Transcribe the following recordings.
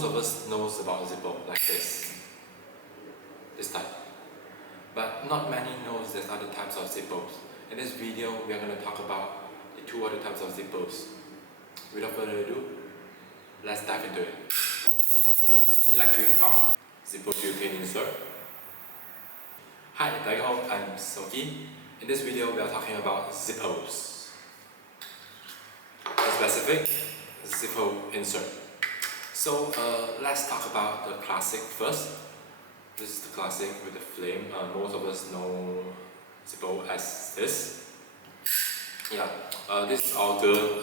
most of us knows about Zippo like this type. But not many knows there's other types of Zippos. In this video, we are going to talk about the two other types of Zippos. Without further ado, let's dive into it. Electric Arc Zippo Butane Insert. Hi, 大家好, I'm Soki. In this video, we are talking about Zippos. The specific Zippo Insert. So let's talk about the classic first. This is the classic with the flame. Most of us know Zippo as this. Yeah, this is all good.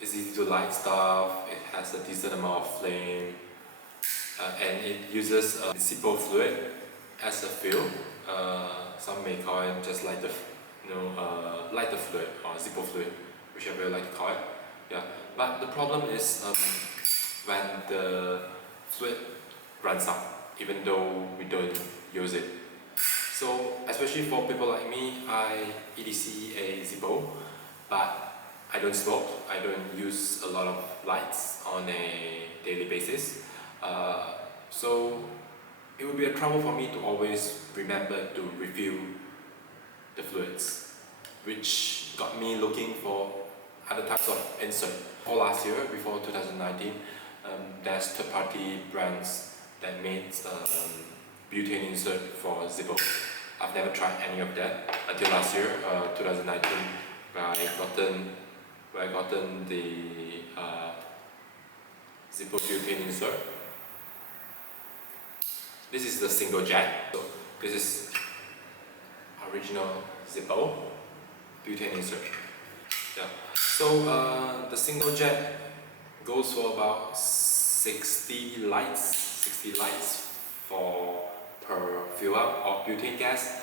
It's easy to light stuff. It has a decent amount of flame, and it uses Zippo fluid as a fuel. Some may call it just like the lighter fluid or Zippo fluid, whichever you like to call it. Yeah, but the problem is when the fluid runs out, even though we don't use it. So especially for people like me, I EDC a Zippo, but I don't smoke. I don't use a lot of lights on a daily basis. So it would be a trouble for me to always remember to refill the fluids, which got me looking for other types of insert. For last year, before 2019, there's third-party brands that made butane insert for Zippo. I've never tried any of that until last year, 2019, where I gotten the Zippo butane insert. This is the single jet. So this is original Zippo butane insert. Yeah. So the single jet goes for about 60 lights for per fill up of butane gas,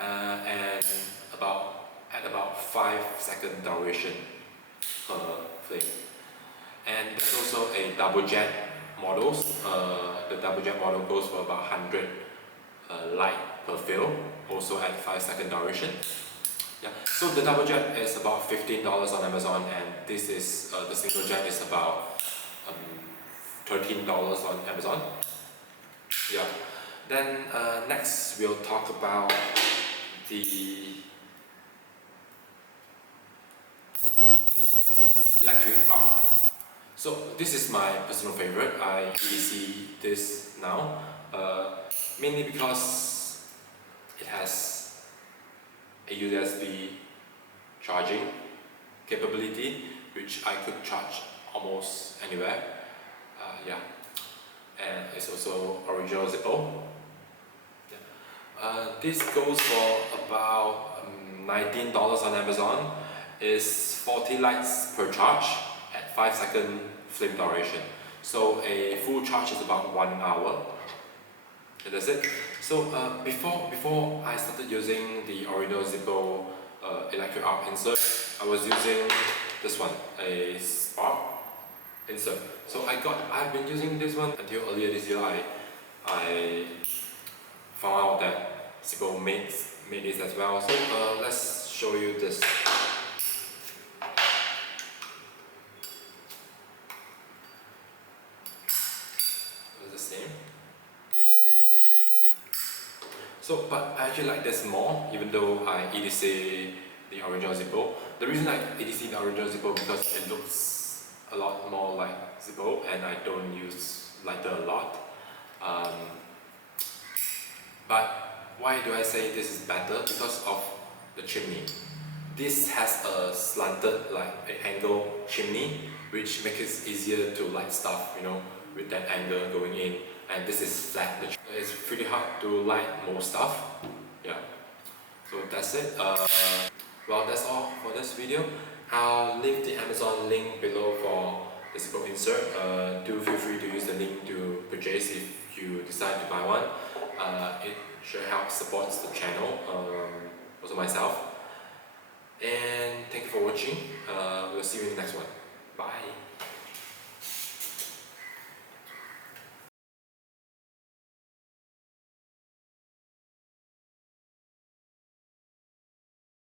and about 5-second duration per flame. And there's also a double jet models. The double jet model goes for about 100 light per fill, also at 5-second duration. Yeah. So the double jet is about $15 on Amazon, and this is the single jet is about $13 on Amazon. Yeah. Then next we'll talk about the electric arc. So this is my personal favorite. I EDC this now, mainly because it has a USB charging capability, which I could charge almost anywhere. Yeah, and it's also original Zippo. Yeah. This goes for about $19 on Amazon. Is 40 lights per charge at 5-second flame duration. So a full charge is about 1 hour. And that's it. So before I started using the original Zippo electric arc insert, I was using this one, a Sparkr insert. So I've been using this one until earlier this year. I found out that Zippo made this as well. So let's show you this. It's the same. So, but I actually like this more, even though I EDC the original Zippo. The reason I EDC the original Zippo because it looks a lot more like Zippo, and I don't use lighter a lot. But why do I say this is better? Because of the chimney. This has a slanted, like an angle chimney, which makes it easier to light stuff, with that angle going in. And this is flat. It's pretty hard to light most stuff. Yeah. So that's it. Well, that's all for this video. I'll leave the Amazon link below for the Zippo insert. Do feel free to use the link to purchase if you decide to buy one. It sure helps support the channel, also myself. And thank you for watching. We'll see you in the next one. Bye.